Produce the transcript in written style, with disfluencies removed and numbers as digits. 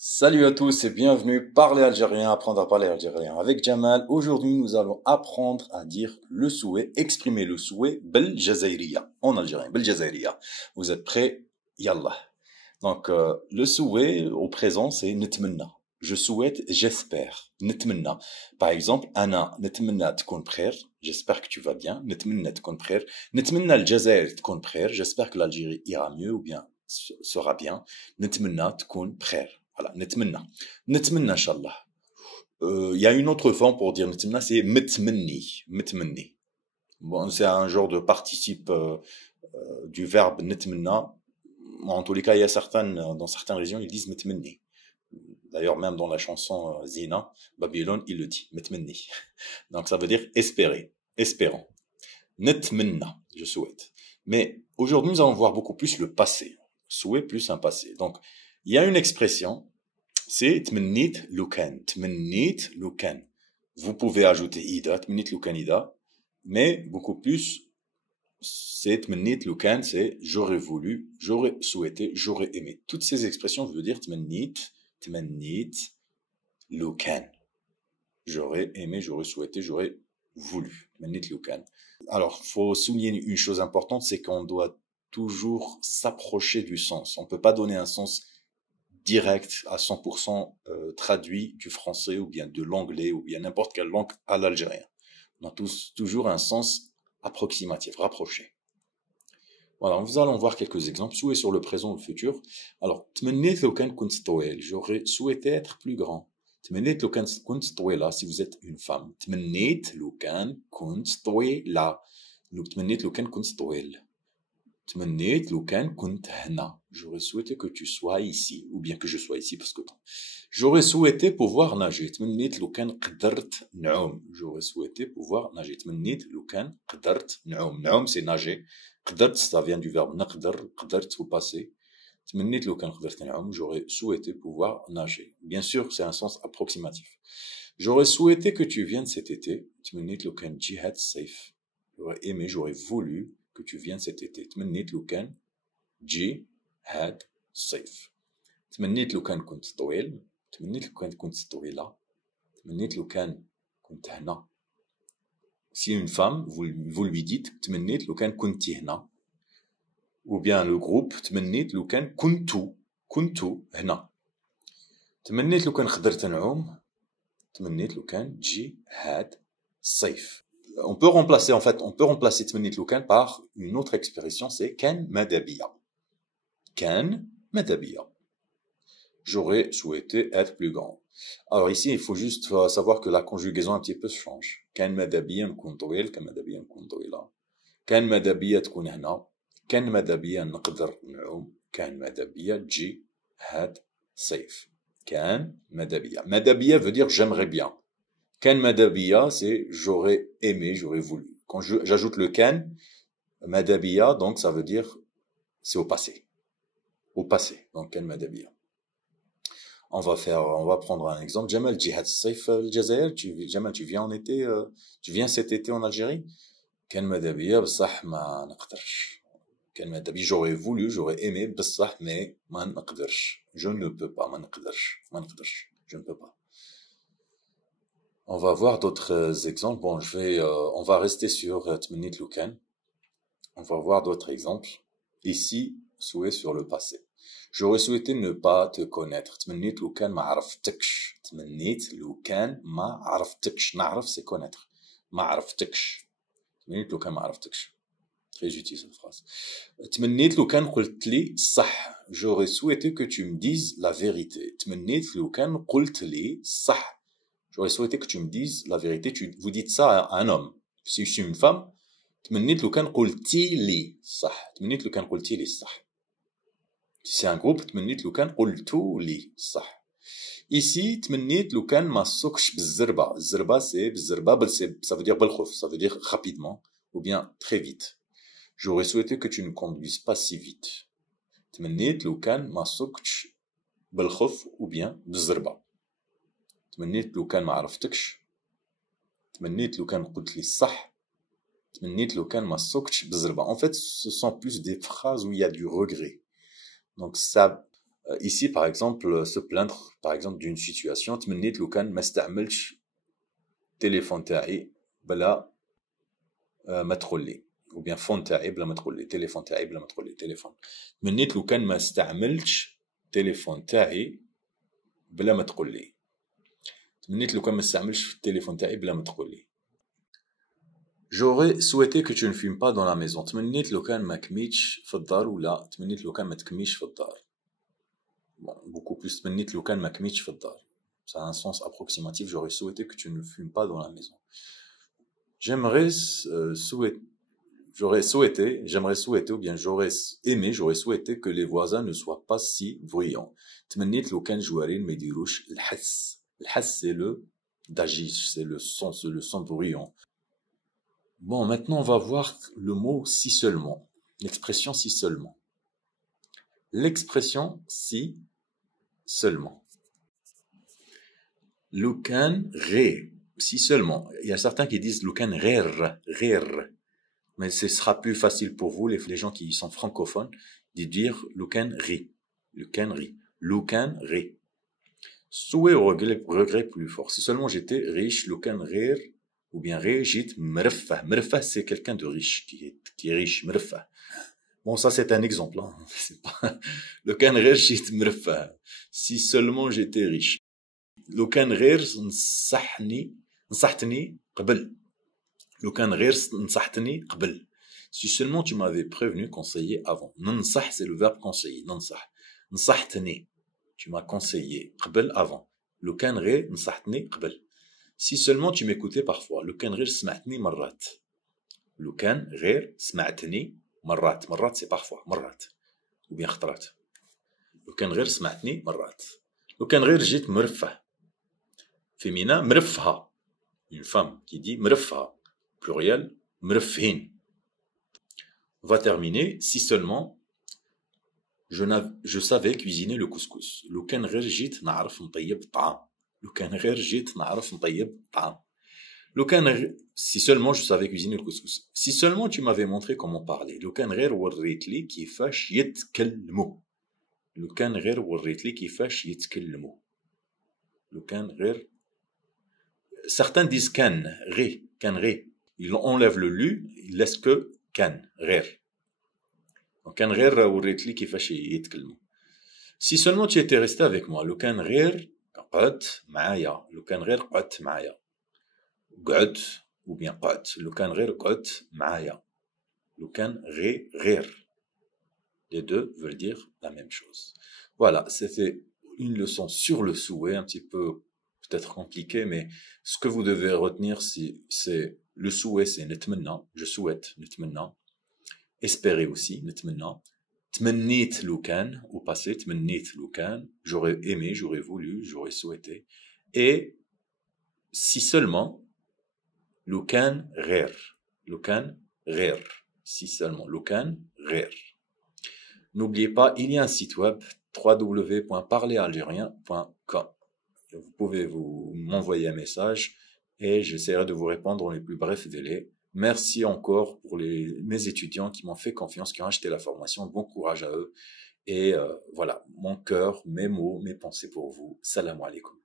Salut à tous et bienvenue parler algérien, apprendre à parler algérien avec Jamal. Aujourd'hui, nous allons apprendre à dire le souhait, exprimer le souhait bel jazairiya en algérien, bel jazairiya. Vous êtes prêts? Yallah. Donc le souhait au présent c'est نتمنى. Je souhaite, j'espère. نتمنى. Par exemple, أنا نتمنى تكون بخير. J'espère que tu vas bien. نتمنى تكون بخير. نتمنى الجزائر تكون بخير. J'espère que l'Algérie ira mieux ou bien sera bien. نتمنى تكون بخير. Voilà, نتمنى. نتمنى إن شاء الله. Il y a une autre forme pour dire نتمنى, c'est متمني. متمني. Bon, c'est un genre de participe du verbe نتمنى. En tous les cas, il y a dans certaines régions, ils disent متمني. D'ailleurs, même dans la chanson Zina, Babylone, il le dit, متمني. Donc ça veut dire espérer, espérant. نتمنى, je souhaite. Mais aujourd'hui, nous allons voir beaucoup plus le passé. Souhait plus un passé. Donc, il y a une expression, c'est تمنيت لو كان. تمنيت لو كان. Vous pouvez ajouter ida, تمنيت لو كان ida, mais beaucoup plus, c'est تمنيت لو كان, c'est j'aurais voulu, j'aurais souhaité, j'aurais aimé. Toutes ces expressions veulent dire تمنيت لو كان. J'aurais aimé, j'aurais souhaité, j'aurais voulu. تمنيت لو كان. Alors, faut souligner une chose importante, c'est qu'on doit toujours s'approcher du sens. On peut pas donner un sens direct à 100% traduit du français ou bien de l'anglais ou bien n'importe quelle langue à l'algérien. On a toujours un sens approximatif, rapproché. Voilà, nous allons voir quelques exemples, souhait sur le présent ou le futur. Alors, تمنيت لو كان كنت طويل, j'aurais souhaité être plus grand. تمنيت لو كان كنت طويلة, si vous êtes une femme. تمنيت لو كان كنت طويلة. تمنيت لو كان كنت طويل. تمنيت لو كان كنت هنا. J'aurais souhaité que tu sois ici, ou bien que je sois ici, parce que j'aurais souhaité pouvoir nager. تمنيت لو كان قدرت نعوم. J'aurais souhaité pouvoir nager. تمنيت لو كان قدرت نعوم. نعوم, c'est nager. قدرت, ça vient du verbe نقدر. قدرت au passé. تمنيت لو كان قدرت نعوم. J'aurais souhaité pouvoir nager. Bien sûr, c'est un sens approximatif. J'aurais souhaité que tu viennes cet été. تمنيت لو كان تجي هاد الصيف. J'aurais aimé, j'aurais voulu que tu viennes cet été. تمنيت لو كان تجي هاد الصيف. تمنيت لو كان كنت طويل. تمنيت لو كان كنت طويلة. تمنيت لو كان كنت هنا. Si une femme, vous lui dites تمنيت لو كان كنتي هنا. Ou bien le groupe تمنيت لو كان كنتو هنا. تمنيت لو كان قدرت نعوم. تمنيت لو كان تجي هاد الصيف. On peut remplacer تمنيت لو كان par une autre expression, c'est كان ماذا بيا. كان ماذا بيا. J'aurais souhaité être plus grand. Alors ici, il faut juste savoir que la conjugaison un petit peu change. كان ماذا بيا نكون طويل, كان ماذا بيا نكون طويلة. كان ماذا بيا تكون هنا. كان ماذا بيا نقدر نعوم. كان ماذا بيا تجي هاد الصيف. كان ماذا بيا. ماذا بيا veut dire j'aimerais bien. كان ماذا بيا, c'est j'aurais aimé, j'aurais voulu. Quand j'ajoute le كان, ماذا بيا, donc ça veut dire c'est au passé. Au passé. Donc كان ماذا بيا. On va prendre un exemple. Jamal, تجي هاد الصيف الجزائر. Jamal, tu viens en été, tu viens cet été en Algérie. كان ماذا بيا بصح ما نقدرش. كان ماذا بيا, j'aurais voulu, j'aurais aimé بصح mais ما نقدرش. Je ne peux pas, ما نقدرش. Je ne peux pas. On va voir d'autres exemples. Bon, on va rester sur تمنيت لو كان. On va voir d'autres exemples. Ici, souhait sur le passé. J'aurais souhaité ne pas te connaître. تمنيت لو كان ما عرفتكش. تمنيت لو كان ما عرفتكش. نعرف, c'est connaître. ما عرفتكش. تمنيت لو كان ما عرفتكش. Très utile cette phrase. تمنيت لو كان قلت لي صح. J'aurais souhaité que tu me dises la vérité. تمنيت لو كان قلت لي صح. J'aurais souhaité que tu me dises la vérité. Vous dites ça à un homme. Si je suis une femme, تمنيت لو كان قلتي لي صح. تمنيت لو كان قلتي لي صح. Si c'est un groupe, تمنيت لو كان قلتو لي صح. Ici, تمنيت لو كان ما سوقش بالزربة. الزربة, c'est بالزربة, ça veut dire بالخوف, ça veut dire rapidement, ou bien très vite. J'aurais souhaité que tu ne conduises pas si vite. تمنيت لو كان ما سوقش بالخوف, ou bien بالزربة. تمنيت لو كان ما عرفتكش. تمنيت لو كان قلت لي صح. تمنيت لو كان ما سوقش بالزربة. En fait, ce sont plus des phrases où il y a du regret. Donc ça, Ici, par exemple, se plaindre, par exemple, d'une situation, تمنيت لو كان ما استعملش téléphone تاعي بلا ما تقول ou bien فون تاعي بلا ما تقول téléphone تاعي بلا ما تقول téléphone. تمنيت لو كان ما استعملتش téléphone تاعي بلا ما تقول تمنيت لو كان ما استعملش التليفون تاعي بلا ما تقول J'aurais souhaité que tu ne fumes pas dans la maison. تمنيت لو كان ما كميتش في الدار ولا تمنيت لو كان ما تكميش في الدار. Bon, beaucoup plus تمنيت لو كان ما كميتش في الدار. Ça a un sens approximatif. J'aurais souhaité que tu ne fumes pas dans la maison. J'aimerais souhaité ou bien j'aurais aimé, j'aurais souhaité que les voisins ne soient pas si bruyants. تمنيت لو كان جوارين ما يديروش الحس. الحس c'est le dagish, c'est le son bruyant. Bon, maintenant on va voir le mot si seulement, l'expression si seulement. L'expression si seulement. لو كان غير, si seulement. Il y a certains qui disent لو كان غير. Mais ce sera plus facile pour vous, les gens qui sont francophones, de dire لو كان غي. لو كان غي. Souhait ou regret plus fort. Si seulement j'étais riche, لو كان غير, ou bien غير جيت مرفه. مرفه c'est quelqu'un de riche, qui est riche, مرفه. Bon, ça c'est un exemple, hein. C'est pas... لو كان غير جيت مرفه. Si seulement j'étais riche. لو كان غير نصحتني قبل. لو كان غير نصحتني قبل. Si seulement tu m'avais prévenu, conseillé avant. ننصح c'est le verbe conseiller. ننصح. نصحتني. Tu m'as conseillé قبل avant. لو كان غير نصحتني قبل. Si seulement tu m'écoutais parfois. لو كان غير سمعتني مرات. لو كان غير سمعتني مرات. مرات c'est parfois. مرات. ou bien خطرات. لو كان غير سمعتني مرات. لو كان غير جيت مرفه. Féminin, مرفهة. Une femme qui dit مرفهة. Pluriel, مرفهين. On va terminer. Si seulement je savais cuisiner le couscous. لو كان غير جيت نعرف نطيب طعام. لو كان غير جيت نعرف نطيب طعام. لو كان si seulement je savais cuisiner le couscous. Si seulement tu m'avais montré comment parler. لو كان غير وريت لي كيفاش يتكلموا. لو كان غير وريت لي كيفاش يتكلموا. لو كان غير Certains disent كان غي. Ils enlèvent le lu, ils laissent que كان غير. Donc كان غير وريت لي كيفاش يتكلموا. Si seulement tu étais resté avec moi. لو كان غير قعدت معايا. لو كان غير قعدت معايا. قعدت ou bien قعدت. لو كان غير قعدت معايا. لو كان غير. Les deux veulent dire la même chose. Voilà, c'était une leçon sur le souhait, un petit peu peut-être compliqué, mais ce que vous devez retenir, c'est le souhait, c'est نتمنى, je souhaite, نتمنى. Espérer aussi, نتمنى. تمنيت لو كان, au passé, تمنيت لو كان, j'aurais aimé, j'aurais voulu, j'aurais souhaité. Et si seulement, لو كان غير, لو كان غير, si seulement, لو كان غير. N'oubliez pas, il y a un site web www.parleralgérien.com. Vous pouvez m'envoyer un message et j'essaierai de vous répondre dans les plus brefs délais. Merci encore pour mes étudiants qui m'ont fait confiance, qui ont acheté la formation. Bon courage à eux. Et voilà, mon cœur, mes mots, mes pensées pour vous. Salam alaikum.